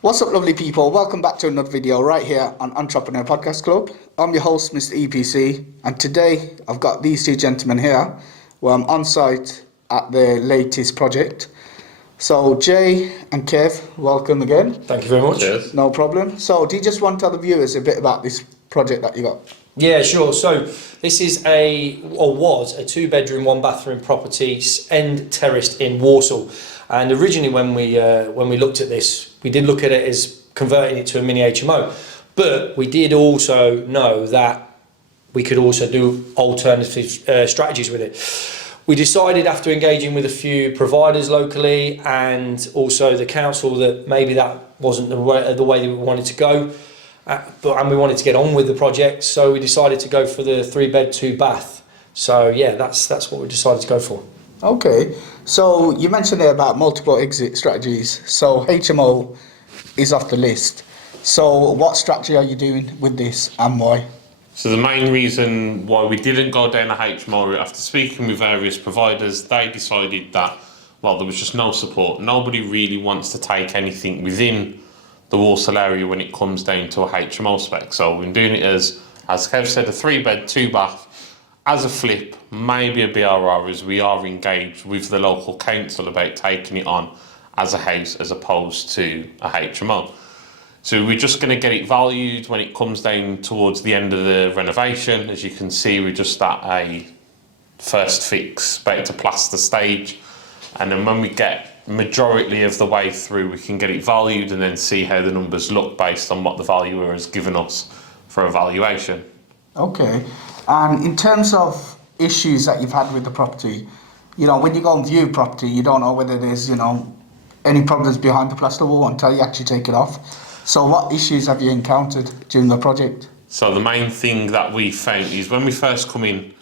What's up, lovely people? Welcome back to another video right here on Entrepreneur Podcast Club. I'm your host, Mr. EPC, and today I've got these two gentlemen here where I'm on site at the latest project. So, Jay and Kev, welcome again. Thank you very much. Cheers. No problem. So, do you just want to tell the viewers a bit about this project that you got? Yeah, sure. So this is was a 2-bedroom, 1-bathroom property, end terraced in Walsall. And originally, when we looked at this, we did look at it as converting it to a mini HMO, but we did also know that we could also do alternative strategies with it. We decided, after engaging with a few providers locally and also the council, that maybe that wasn't the way that we wanted to go. And we wanted to get on with the project, so we decided to go for the 3-bed, 2-bath. So yeah, that's what we decided to go for. Okay, so you mentioned there about multiple exit strategies. So HMO is off the list. So what strategy are you doing with this and why? So the main reason why we didn't go down the HMO route, after speaking with various providers, they decided that, well, there was just no support. Nobody really wants to take anything within the Walsall area when it comes down to a HMO spec. So we've been doing it as Kev said, a 3-bed, 2-bath, as a flip, maybe a BRR, as we are engaged with the local council about taking it on as a house as opposed to a HMO. So we're just going to get it valued when it comes down towards the end of the renovation. As you can see, we're just at a first fix, about to plaster stage. And then when we get majority of the way through, we can get it valued and then see how the numbers look based on what the valuer has given us for evaluation. Okay, and in terms of issues that you've had with the property, when you go and view property, you don't know whether there's, any problems behind the plaster wall until you actually take it off. So what issues have you encountered during the project? So the main thing that we found is when we first come in,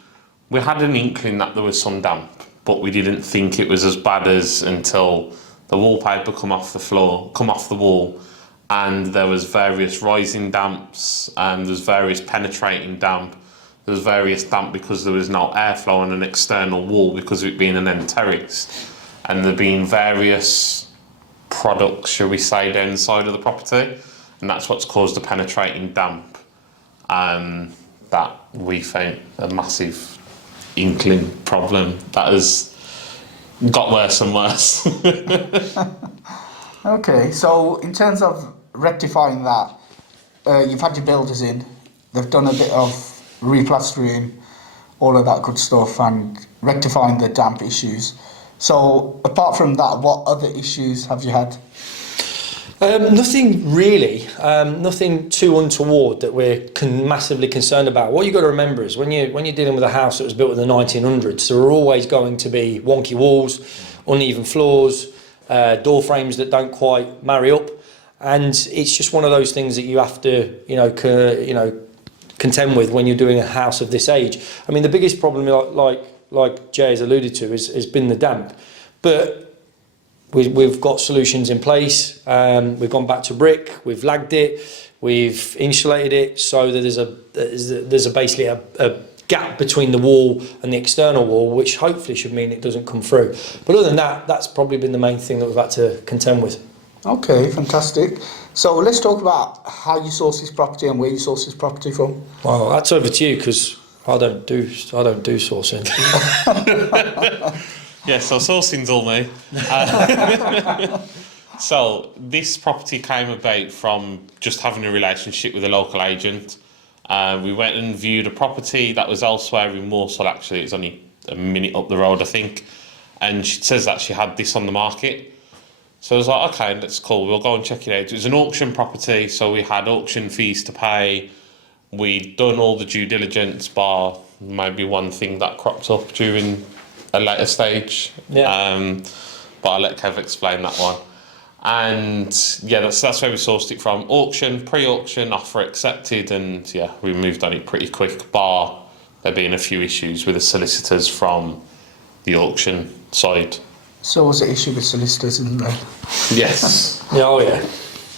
we had an inkling that there was some damp, but we didn't think it was as bad as until the wallpaper come off the wall, and there was various rising damps, and there's various penetrating damp. There's various damp because there was no airflow on an external wall because of it being an end terrace, and there being various products, shall we say, down the side of the property, and that's what's caused the penetrating damp. That we found a massive inkling problem that has got worse and worse. Okay, so in terms of rectifying that, you've had your builders in, they've done a bit of replastering, all of that good stuff, and rectifying the damp issues. So apart from that, what other issues have you had? Nothing really, nothing too untoward that we're massively concerned about. What you've got to remember is when you're dealing with a house that was built in the 1900s, there are always going to be wonky walls, uneven floors, door frames that don't quite marry up, and it's just one of those things that you have to, contend with when you're doing a house of this age. I mean, the biggest problem, like Jay has alluded to, has been the damp, but we've got solutions in place. We've gone back to brick, we've lagged it, we've insulated it so that there's basically a gap between the wall and the external wall, which hopefully should mean it doesn't come through. But other than that, that's probably been the main thing that we've had to contend with. Okay, fantastic. So let's talk about how you source this property and where you source this property from. Well, that's over to you because I don't do sourcing. Yeah, so sourcing's all me. So this property came about from just having a relationship with a local agent. We went and viewed a property that was elsewhere in Walsall. Actually, it's only a minute up the road, I think. And she says that she had this on the market. So I was like, okay, that's cool. We'll go and check it out. It was an auction property, so we had auction fees to pay. We'd done all the due diligence, bar maybe one thing that cropped up during a later stage. Yeah. But I'll let Kev explain that one. And yeah, that's where we sourced it from. Auction, pre-auction, offer accepted, and yeah, we moved on it pretty quick, bar there being a few issues with the solicitors from the auction side. So was it issue with solicitors, isn't there? Yes. Yeah, oh yeah.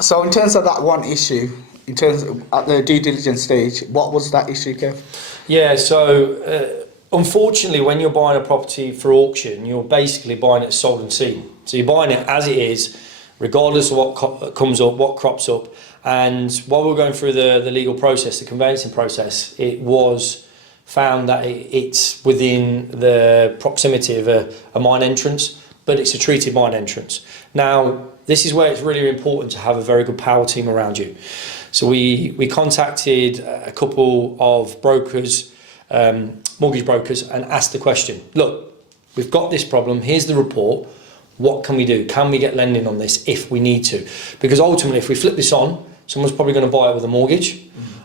So in terms of that one issue, in terms of at the due diligence stage, what was that issue, Kev? Yeah, so unfortunately, when you're buying a property for auction, you're basically buying it sold and seen. So you're buying it as it is, regardless of what comes up, what crops up. And while we were going through the legal process, the conveyancing process, it was found that it's within the proximity of a mine entrance, but it's a treated mine entrance. Now, this is where it's really important to have a very good power team around you. So we contacted a couple of brokers, mortgage brokers, and asked the question, look, we've got this problem, here's the report, what can we do? Can we get lending on this if we need to? Because ultimately, if we flip this on, someone's probably going to buy it with a mortgage,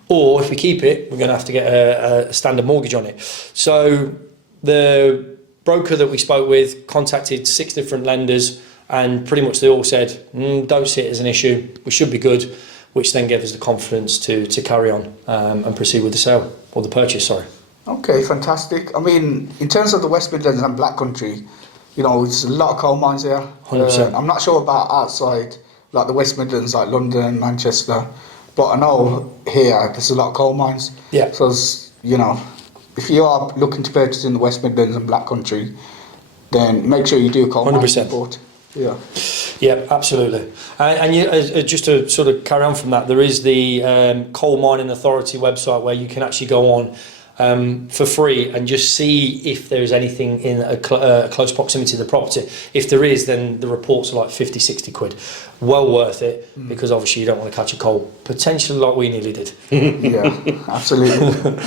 or if we keep it, we're going to have to get a standard mortgage on it. So the broker that we spoke with contacted 6 different lenders, and pretty much they all said, don't see it as an issue, we should be good, which then gave us the confidence to carry on and proceed with the sale, or the purchase, sorry. Okay, fantastic. I mean, in terms of the West Midlands and Black Country, you know, there's a lot of coal mines here. 100%. I'm not sure about outside, like the West Midlands, like London, Manchester, but I know here there's a lot of coal mines. Yeah. So, you know, if you are looking to purchase in the West Midlands and Black Country, then make sure you do coal mine 100%. report. Yeah. Yeah, absolutely. And you, just to sort of carry on from that, there is the Coal Mining Authority website where you can actually go on for free and just see if there is anything in a close proximity to the property. If there is, then the reports are like 50, 60 quid. Well worth it, because obviously you don't want to catch a cold, potentially like we nearly did. Yeah, absolutely.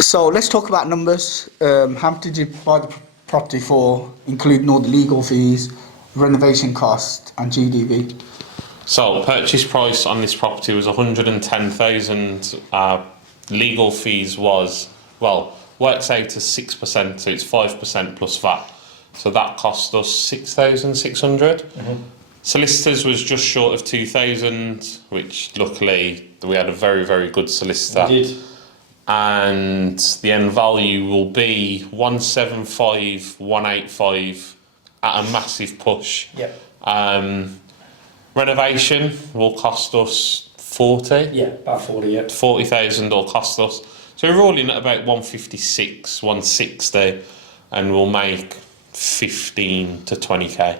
So let's talk about numbers. How much did you buy the property for, including all the legal fees, renovation cost and GDV? So purchase price on this property was 110,000. Legal fees was, well, works out to 6%, so it's 5% plus VAT. So that cost us 6,600. Mm-hmm. Solicitors was just short of 2,000, which luckily we had a very, very good solicitor. We did. And the end value will be 175, 185 at a massive push. Yeah. Renovation will cost us 40. Yeah, about 40, yeah. 40,000 will cost us. So we're rolling at about 156, 160, and we'll make 15 to 20k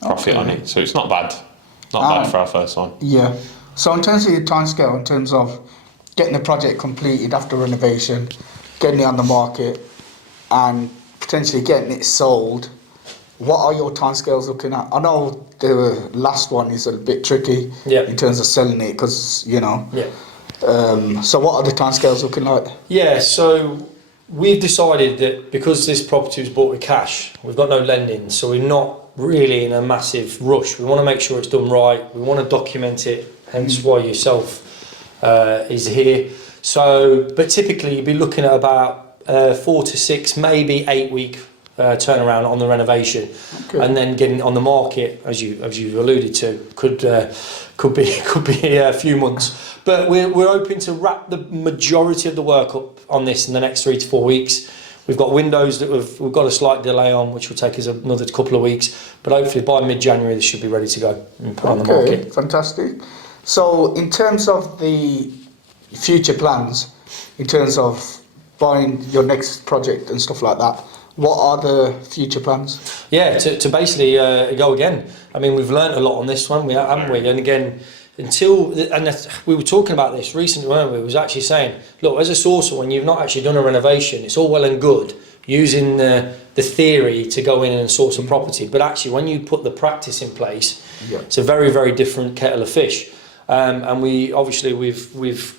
profit on it. So it's not bad. Not bad for our first one. Yeah. So in terms of your timescale, in terms of getting the project completed after renovation, getting it on the market, and potentially getting it sold, what are your timescales looking at? I know the last one is a bit tricky in terms of selling it, because, you know. Yeah. So what are the timescales looking like? Yeah, so we've decided that because this property was bought with cash, we've got no lending, so we're not really in a massive rush. We want to make sure it's done right. We want to document it, hence why yourself is here. So, but typically you'd be looking at about 4 to 6, maybe 8 week turnaround on the renovation, and then getting it on the market, as you alluded to, could be a few months. But we're hoping to wrap the majority of the work up on this in the next 3 to 4 weeks. We've got windows that we've got a slight delay on, which will take us another couple of weeks. But hopefully by mid-January this should be ready to go and put on the market. Fantastic. So in terms of the future plans, in terms of buying your next project and stuff like that, what are the future plans? Yeah, to basically go again. I mean, we've learnt a lot on this one, haven't we? And again, we were talking about this recently, weren't we? We was actually saying, look, as a sourcer, when you've not actually done a renovation, it's all well and good using the theory to go in and source a property, but actually when you put the practice in place, it's a very, very different kettle of fish. And we've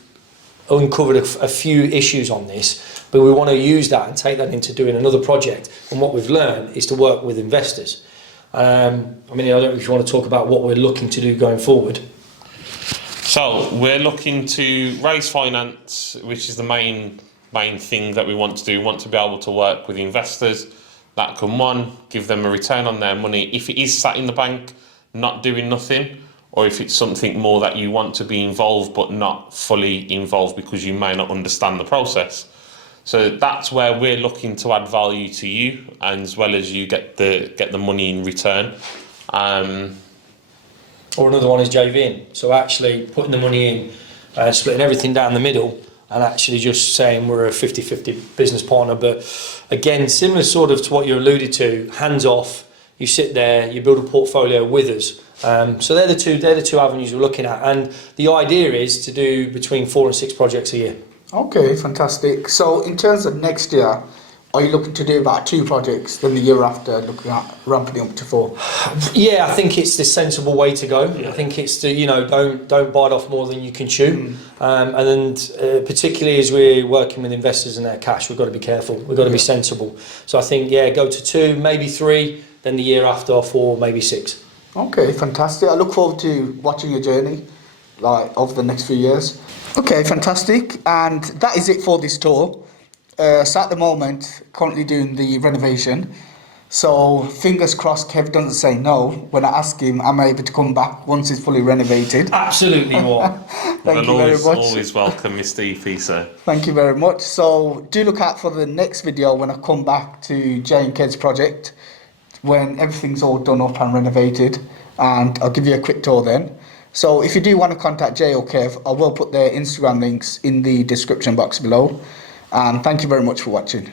uncovered a few issues on this, but we want to use that and take that into doing another project. And what we've learned is to work with investors. I mean, I don't know if you want to talk about what we're looking to do going forward. So we're looking to raise finance, which is the main thing that we want to do. We want to be able to work with investors that can, one, give them a return on their money if it is sat in the bank not doing nothing, or if it's something more that you want to be involved but not fully involved because you may not understand the process. So that's where we're looking to add value to you, and as well as you get the money in return. Or another one is JVing. So actually putting the money in, splitting everything down the middle, and actually just saying we're a 50-50 business partner. But again, similar sort of to what you alluded to, hands off. You sit there, you build a portfolio with us, So they're the two avenues we're looking at, and the idea is to do between 4 and 6 projects a year. Okay, fantastic. So in terms of next year, are you looking to do about 2 projects, then the year after looking at ramping it up to 4? Yeah, I think it's the sensible way to go. I think it's to, don't bite off more than you can chew. And then particularly as we're working with investors and their cash, we've got to be careful. We've got to be sensible. So I think, go to 2, maybe 3, then the year after 4, maybe 6. Okay, fantastic. I look forward to watching your journey, over the next few years. Okay, fantastic. And that is it for this tour. So at the moment, currently doing the renovation. So fingers crossed Kev doesn't say no when I ask him, am I able to come back once it's fully renovated? Absolutely not. Thank you very much. Always welcome, Mr. EP, sir. Thank you very much. So do look out for the next video when I come back to Jay and Kev's project, when everything's all done up and renovated, and I'll give you a quick tour then. So if you do want to contact Jay or Kev, I will put their Instagram links in the description box below. And thank you very much for watching.